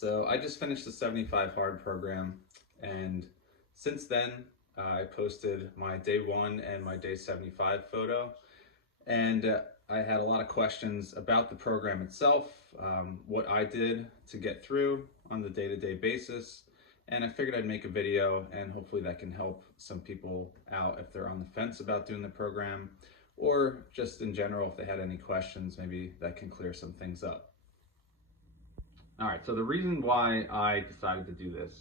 So I just finished the 75 hard program, and since then I posted my day 1 and my day 75 photo, and I had a lot of questions about the program itself, what I did to get through on the day-to-day basis, and I figured I'd make a video and hopefully that can help some people out if they're on the fence about doing the program, or just in general if they had any questions, maybe that can clear some things up. All right, so the reason why I decided to do this,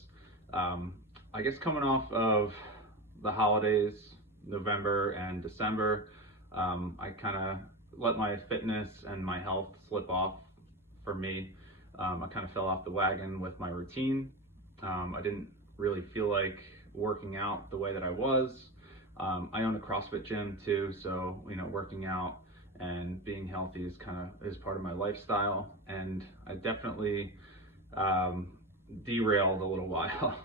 I guess coming off of the holidays, November and December, I kind of let my fitness and my health slip off for me. I kind of fell off the wagon with my routine. I didn't really feel like working out the way that I was. I own a CrossFit gym too, so working out and being healthy is part of my lifestyle, and I definitely derailed a little while.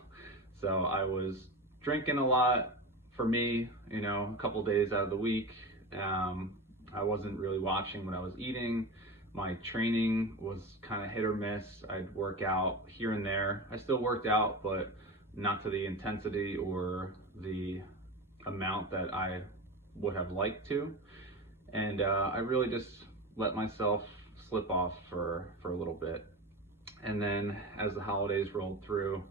So I was drinking a lot for me, a couple days out of the week. I wasn't really watching what I was eating. My training was kind of hit or miss. I'd work out here and there. I still worked out, but not to the intensity or the amount that I would have liked to. And I really just let myself slip off for a little bit. And then as the holidays rolled through,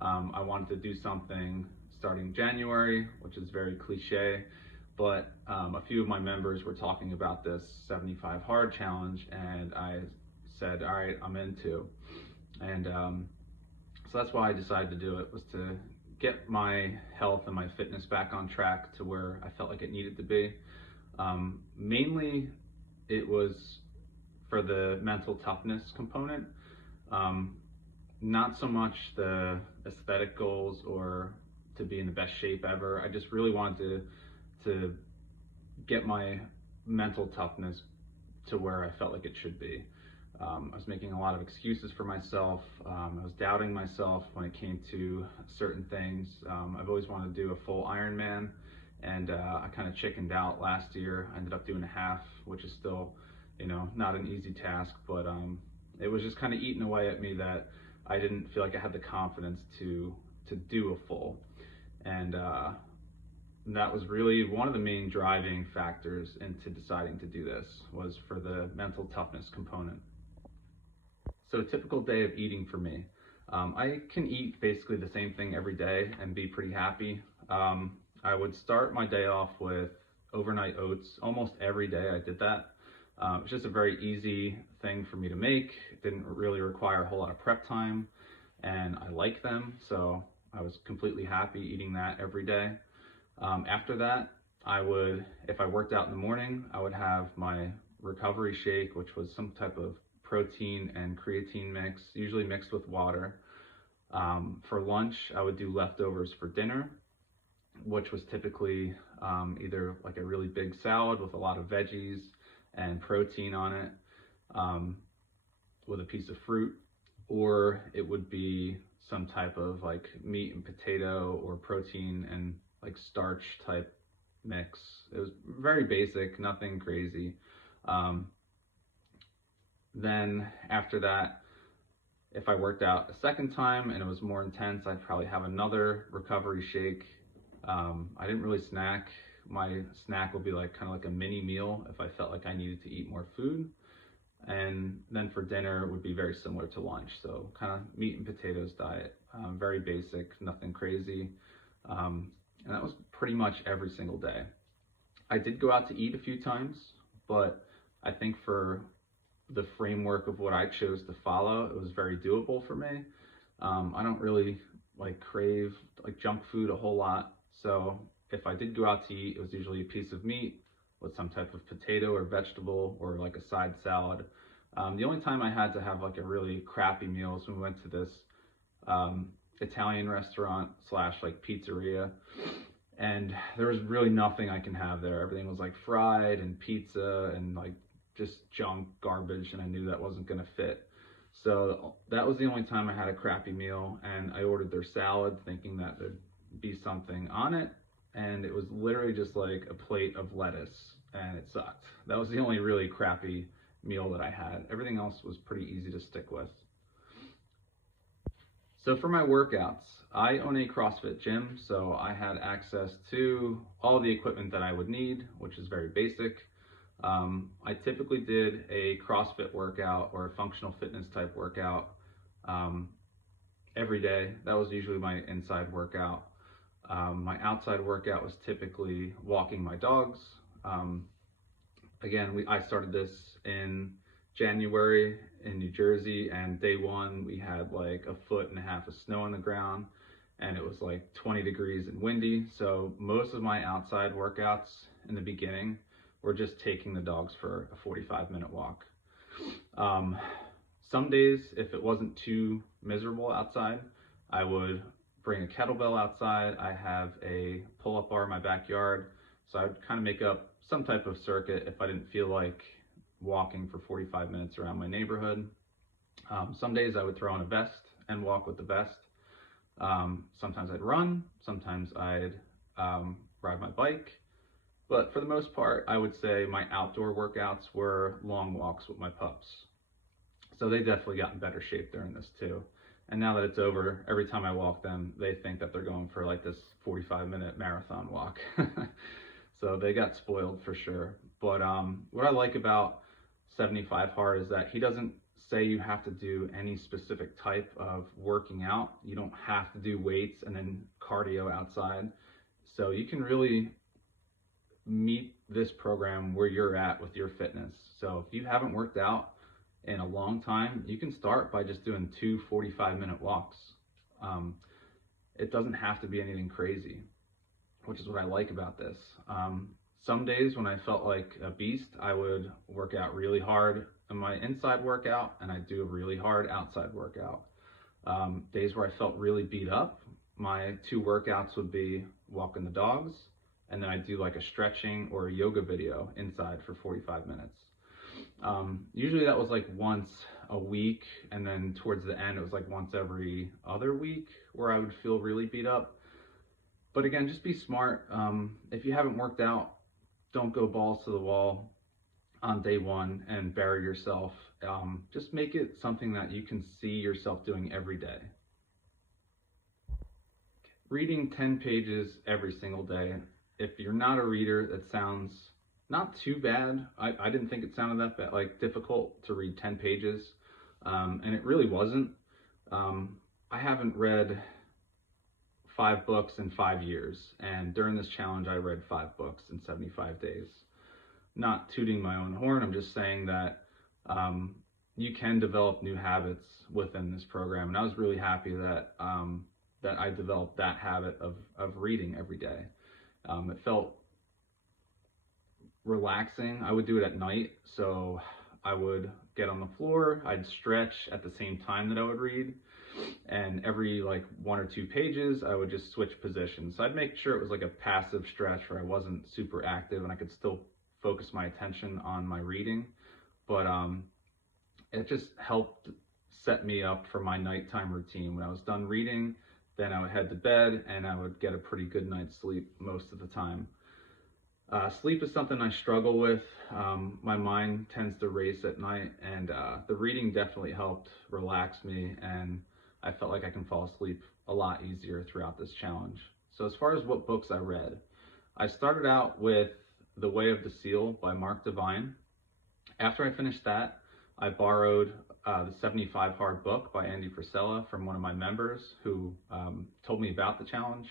I wanted to do something starting January, which is very cliche, but a few of my members were talking about this 75 hard challenge, and I said, all right, I'm into. And so that's why I decided to do it, was to get my health and my fitness back on track to where I felt like it needed to be. Mainly it was for the mental toughness component, not so much the aesthetic goals or to be in the best shape ever. I just really wanted to get my mental toughness to where I felt like it should be. I was making a lot of excuses for myself. I was doubting myself when it came to certain things. I've always wanted to do a full Ironman, and I kind of chickened out last year. I ended up doing a half, which is still, not an easy task, but it was just kind of eating away at me that I didn't feel like I had the confidence to do a full. And that was really one of the main driving factors into deciding to do this, was for the mental toughness component. So a typical day of eating for me, I can eat basically the same thing every day and be pretty happy. I would start my day off with overnight oats. Almost every day I did that. It's just a very easy thing for me to make. It didn't really require a whole lot of prep time, and I like them, so I was completely happy eating that every day. After that, if I worked out in the morning, I would have my recovery shake, which was some type of protein and creatine mix, usually mixed with water. For lunch, I would do leftovers for dinner, which was typically either like a really big salad with a lot of veggies and protein on it, with a piece of fruit, or it would be some type of like meat and potato or protein and like starch type mix. It was very basic, nothing crazy. Then after that, if I worked out a second time and it was more intense, I'd probably have another recovery shake. I didn't really snack. My snack would be like kind of like a mini meal if I felt like I needed to eat more food. And then for dinner, it would be very similar to lunch. So kind of meat and potatoes diet, very basic, nothing crazy. And that was pretty much every single day. I did go out to eat a few times, but I think for the framework of what I chose to follow, it was very doable for me. I don't really crave junk food a whole lot. So if I did go out to eat, it was usually a piece of meat with some type of potato or vegetable or like a side salad. The only time I had to have like a really crappy meal was when we went to this Italian restaurant slash pizzeria, and there was really nothing I can have there. Everything was like fried and pizza and just junk garbage, and I knew that wasn't gonna fit. So that was the only time I had a crappy meal, and I ordered their salad thinking that there'd be something on it, and it was literally just like a plate of lettuce, and it sucked. That was the only really crappy meal that I had. Everything else was pretty easy to stick with. So for my workouts, I own a CrossFit gym, so I had access to all the equipment that I would need, which is very basic. I typically did a CrossFit workout or a functional fitness type workout um, every day. That was usually my inside workout. My outside workout was typically walking my dogs. Um, I started this in January in New Jersey, and day one we had like 1.5 feet of snow on the ground, and it was like 20 degrees and windy. So most of my outside workouts in the beginning were just taking the dogs for a 45-minute walk. Um, some days, if it wasn't too miserable outside, I would bring a kettlebell outside. I have a pull-up bar in my backyard, so I would kind of make up some type of circuit if I didn't feel like walking for 45 minutes around my neighborhood. Some days I would throw on a vest and walk with the vest. Sometimes I'd run, sometimes I'd ride my bike. But for the most part, I would say my outdoor workouts were long walks with my pups. So they definitely got in better shape during this too. And now that it's over, every time I walk them, they think that they're going for like this 45-minute marathon walk. So they got spoiled for sure. But what I like about 75 Hard is that he doesn't say you have to do any specific type of working out. You don't have to do weights and then cardio outside. So you can really meet this program where you're at with your fitness. So if you haven't worked out in a long time, you can start by just doing 2 45-minute walks. It doesn't have to be anything crazy, which is what I like about this. Some days when I felt like a beast, I would work out really hard in my inside workout, and I'd do a really hard outside workout. Days where I felt really beat up, my 2 workouts would be walking the dogs, and then I'd do like a stretching or a yoga video inside for 45 minutes. Usually that was like once a week, and then towards the end it was like once every other week where I would feel really beat up. But again, just be smart. If you haven't worked out, don't go balls to the wall on day one and bury yourself. Just make it something that you can see yourself doing every day. Reading 10 pages every single day. If you're not a reader, that sounds not too bad. I didn't think it sounded that bad, like difficult to read 10 pages. And it really wasn't. I haven't read 5 books in 5 years, and during this challenge I read 5 books in 75 days. Not tooting my own horn, I'm just saying that you can develop new habits within this program, and I was really happy that that I developed that habit of reading every day. It felt relaxing. I would do it at night, so I would get on the floor, I'd stretch at the same time that I would read, and every like 1 or 2 pages I would just switch positions. So I'd make sure it was like a passive stretch where I wasn't super active and I could still focus my attention on my reading. But it just helped set me up for my nighttime routine. When I was done reading, then I would head to bed and I would get a pretty good night's sleep most of the time. Sleep is something I struggle with. My mind tends to race at night, and the reading definitely helped relax me, and I felt like I can fall asleep a lot easier throughout this challenge. So as far as what books I read, I started out with The Way of the Seal by Mark Divine. After I finished that, I borrowed the 75 Hard book by Andy Frisellas from one of my members who told me about the challenge.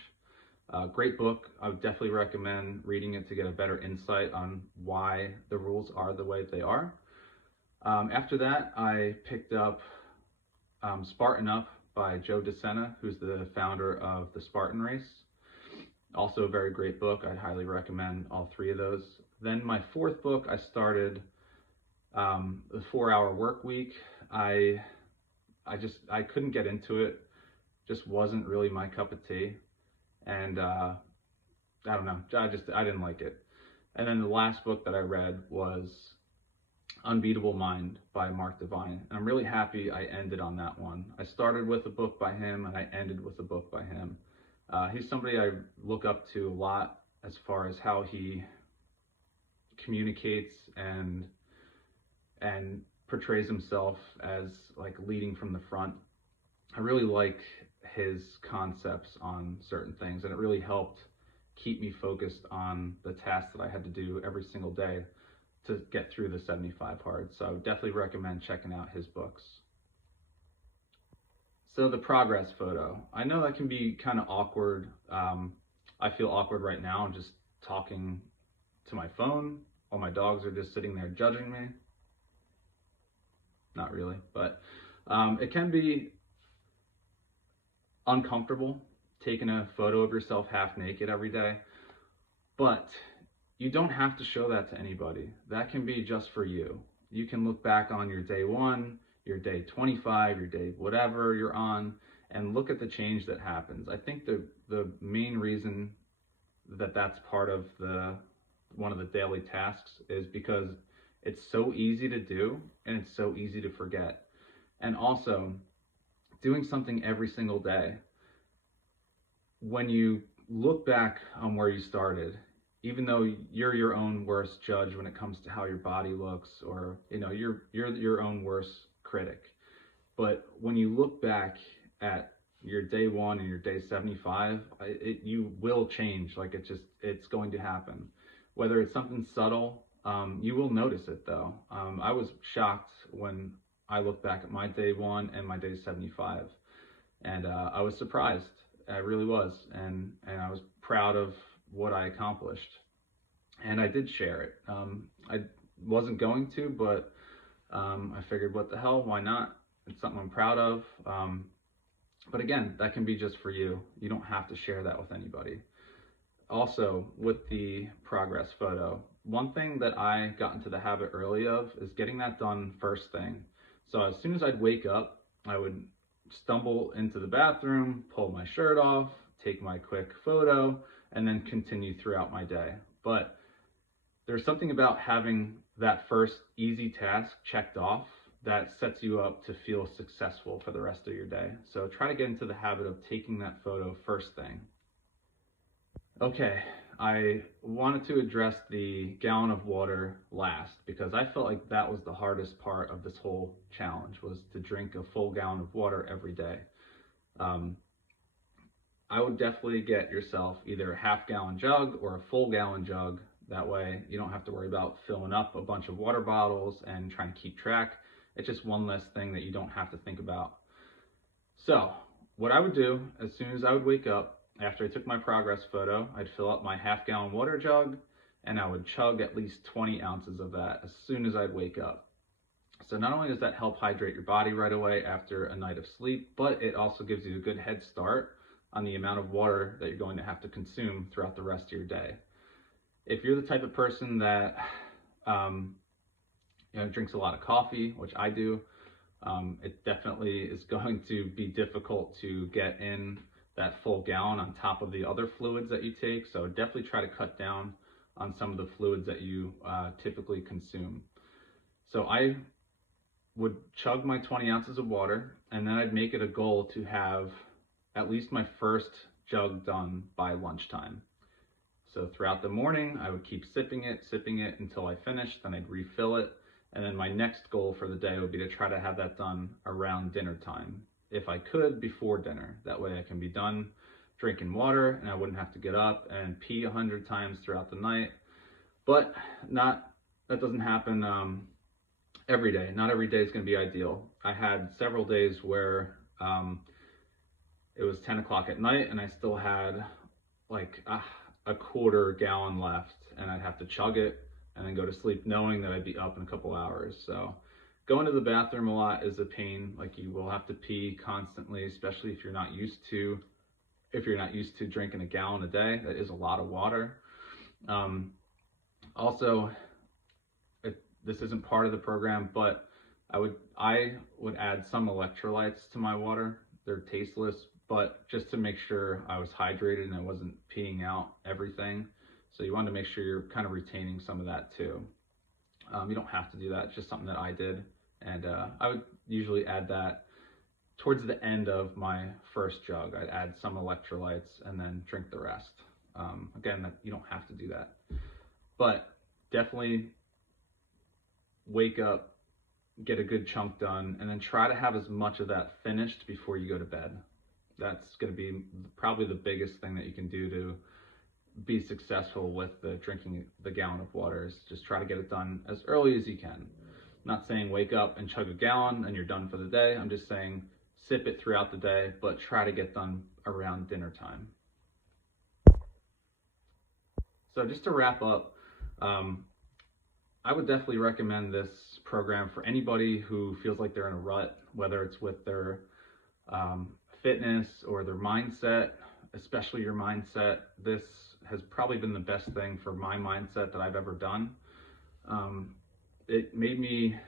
Great book. I would definitely recommend reading it to get a better insight on why the rules are the way they are. After that, I picked up Spartan Up by Joe DeSena, who's the founder of the Spartan Race. Also a very great book. I'd highly recommend all 3 of those. Then my 4th book, I started the 4-Hour Work Week. I couldn't get into it. Just wasn't really my cup of tea. And I don't know, I didn't like it. And then the last book that I read was Unbeatable Mind by Mark Divine. And I'm really happy I ended on that one. I started with a book by him and I ended with a book by him. He's somebody I look up to a lot as far as how he communicates and portrays himself as like leading from the front. I really like his concepts on certain things, and it really helped keep me focused on the tasks that I had to do every single day to get through the 75 hard. So I would definitely recommend checking out his books. So the progress photo, I know that can be kind of awkward. I feel awkward right now just talking to my phone while my dogs are just sitting there judging me. Not really, but it can be uncomfortable taking a photo of yourself half naked every day, but you don't have to show that to anybody. That can be just for you. You can look back on your day 1, your day 25, your day whatever you're on, and look at the change that happens. I think the main reason that that's part of one of the daily tasks is because it's so easy to do and it's so easy to forget. And also, doing something every single day, when you look back on where you started, even though you're your own worst judge when it comes to how your body looks, or you're your own worst critic, but when you look back at your day 1 and your day 75, you will change. Like it's going to happen. Whether it's something subtle, you will notice it though. I was shocked when I look back at my day 1 and my day 75, and I was surprised. I really was, and I was proud of what I accomplished, and I did share it. I wasn't going to, but I figured, what the hell, why not? It's something I'm proud of. But again, that can be just for you. You don't have to share that with anybody. Also, with the progress photo, one thing that I got into the habit early of is getting that done first thing. So as soon as I'd wake up, I would stumble into the bathroom, pull my shirt off, take my quick photo, and then continue throughout my day. But there's something about having that first easy task checked off that sets you up to feel successful for the rest of your day. So try to get into the habit of taking that photo first thing. Okay, I wanted to address the gallon of water last because I felt like that was the hardest part of this whole challenge, was to drink a full gallon of water every day. I would definitely get yourself either a half-gallon jug or a full gallon jug. That way you don't have to worry about filling up a bunch of water bottles and trying to keep track. It's just one less thing that you don't have to think about. So what I would do as soon as I would wake up, after I took my progress photo, I'd fill up my half-gallon water jug and I would chug at least 20 ounces of that as soon as I'd wake up. So not only does that help hydrate your body right away after a night of sleep, but it also gives you a good head start on the amount of water that you're going to have to consume throughout the rest of your day. If you're the type of person that drinks a lot of coffee, which I do, it definitely is going to be difficult to get in that full gallon on top of the other fluids that you take. So definitely try to cut down on some of the fluids that you typically consume. So I would chug my 20 ounces of water, and then I'd make it a goal to have at least my first jug done by lunchtime. So throughout the morning, I would keep sipping it until I finished, then I'd refill it. And then my next goal for the day would be to try to have that done around dinner time. If I could, before dinner. That way I can be done drinking water and I wouldn't have to get up and pee 100 times throughout the night. But that doesn't happen every day. Not every day is going to be ideal. I had several days where it was 10 o'clock at night and I still had like a quarter gallon left, and I'd have to chug it and then go to sleep knowing that I'd be up in a couple hours. So going to the bathroom a lot is a pain. Like, you will have to pee constantly, especially if you're not used to drinking a gallon a day. That is a lot of water. Also, this isn't part of the program, but I would add some electrolytes to my water. They're tasteless, but just to make sure I was hydrated and I wasn't peeing out everything. So you want to make sure you're kind of retaining some of that too. You don't have to do that. It's just something that I did. And I would usually add that towards the end of my first jug. I'd add some electrolytes and then drink the rest. Again, you don't have to do that. But definitely wake up get a good chunk done, and then try to have as much of that finished before you go to bed. That's going to be probably the biggest thing that you can do to be successful with the drinking the gallon of water. Is just try to get it done as early as you can. I'm not saying wake up and chug a gallon and you're done for the day. I'm just saying sip it throughout the day, but try to get done around dinner time. So just to wrap up, I would definitely recommend this program for anybody who feels like they're in a rut, whether it's with their fitness or their mindset, especially your mindset. This has probably been the best thing for my mindset that I've ever done. It made me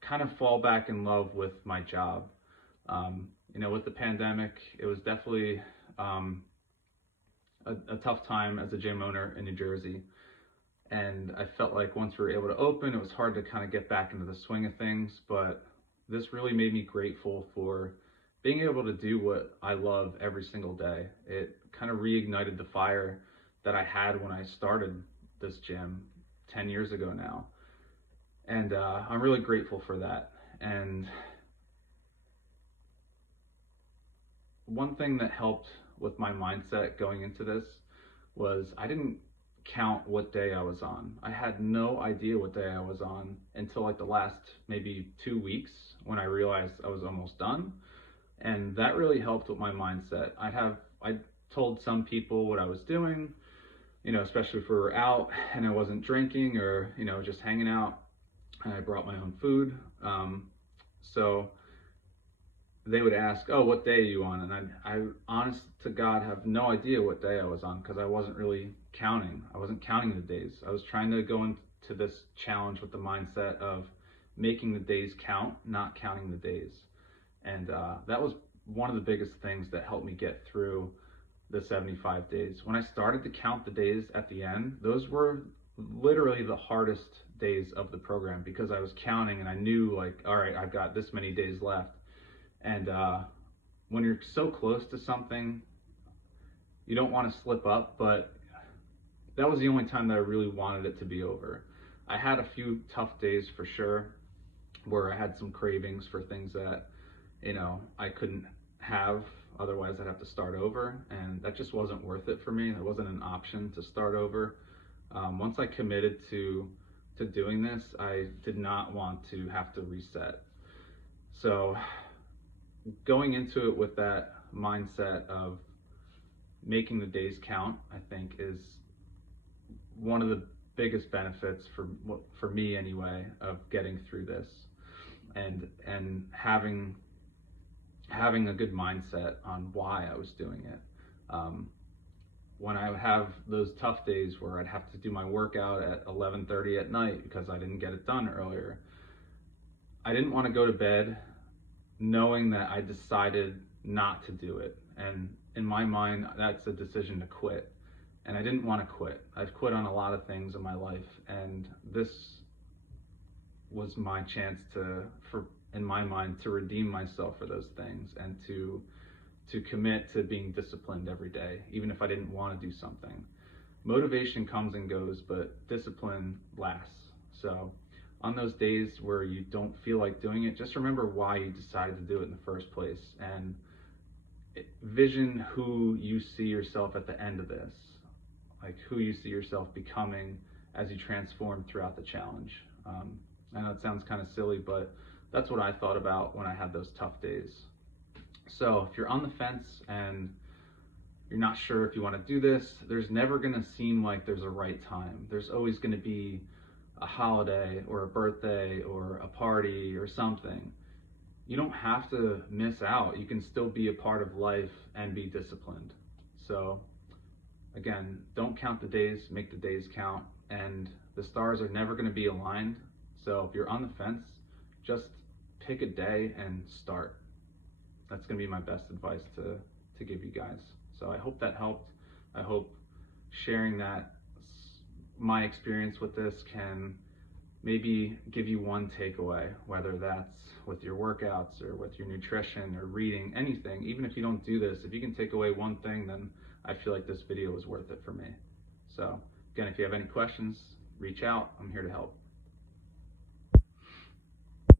kind of fall back in love with my job. With the pandemic, it was definitely a tough time as a gym owner in New Jersey. And I felt like once we were able to open, it was hard to kind of get back into the swing of things. But this really made me grateful for being able to do what I love every single day. It kind of reignited the fire that I had when I started this gym 10 years ago now. And I'm really grateful for that. And one thing that helped with my mindset going into this was I didn't count what day I was on. I had no idea what day I was on until like the last maybe 2 weeks when I realized I was almost done. And that really helped with my mindset. I told some people what I was doing, especially if we were out and I wasn't drinking or, just hanging out, and I brought my own food. So they would ask, oh, what day are you on? And I honest to God have no idea what day I was on because I wasn't really counting. I wasn't counting the days. I was trying to go into this challenge with the mindset of making the days count, not counting the days. And that was one of the biggest things that helped me get through the 75 days. When I started to count the days at the end, those were literally the hardest days of the program because I was counting and I knew like, all right, I've got this many days left. And when you're so close to something, you don't want to slip up, but that was the only time that I really wanted it to be over. I had a few tough days for sure where I had some cravings for things that, I couldn't have, otherwise I'd have to start over, and that just wasn't worth it for me. It wasn't an option to start over. Once I committed to doing this, I did not want to have to reset. So going into it with that mindset of making the days count, I think is one of the biggest benefits for me anyway of getting through this, and having a good mindset on why I was doing it. When I would have those tough days where I'd have to do my workout at 11:30 at night because I didn't get it done earlier, I didn't want to go to bed knowing that I decided not to do it. And in my mind, that's a decision to quit. And I didn't want to quit. I've quit on a lot of things in my life, and this was my chance in my mind, to redeem myself for those things and to commit to being disciplined every day, even if I didn't want to do something. Motivation comes and goes, but discipline lasts. So on those days where you don't feel like doing it, just remember why you decided to do it in the first place, and vision who you see yourself at the end of this, like who you see yourself becoming as you transform throughout the challenge. I know it sounds kind of silly, but that's what I thought about when I had those tough days. So if you're on the fence and you're not sure if you want to do this, there's never going to seem like there's a right time. There's always going to be a holiday or a birthday or a party or something. You don't have to miss out. You can still be a part of life and be disciplined. So again, don't count the days, make the days count, and the stars are never going to be aligned. So if you're on the fence, just pick a day and start. That's going to be my best advice to give you guys. So I hope that helped. I hope sharing my experience with this can maybe give you one takeaway, whether that's with your workouts or with your nutrition or reading, anything. Even if you don't do this, if you can take away one thing, then I feel like this video was worth it for me. So again, if you have any questions, reach out. I'm here to help.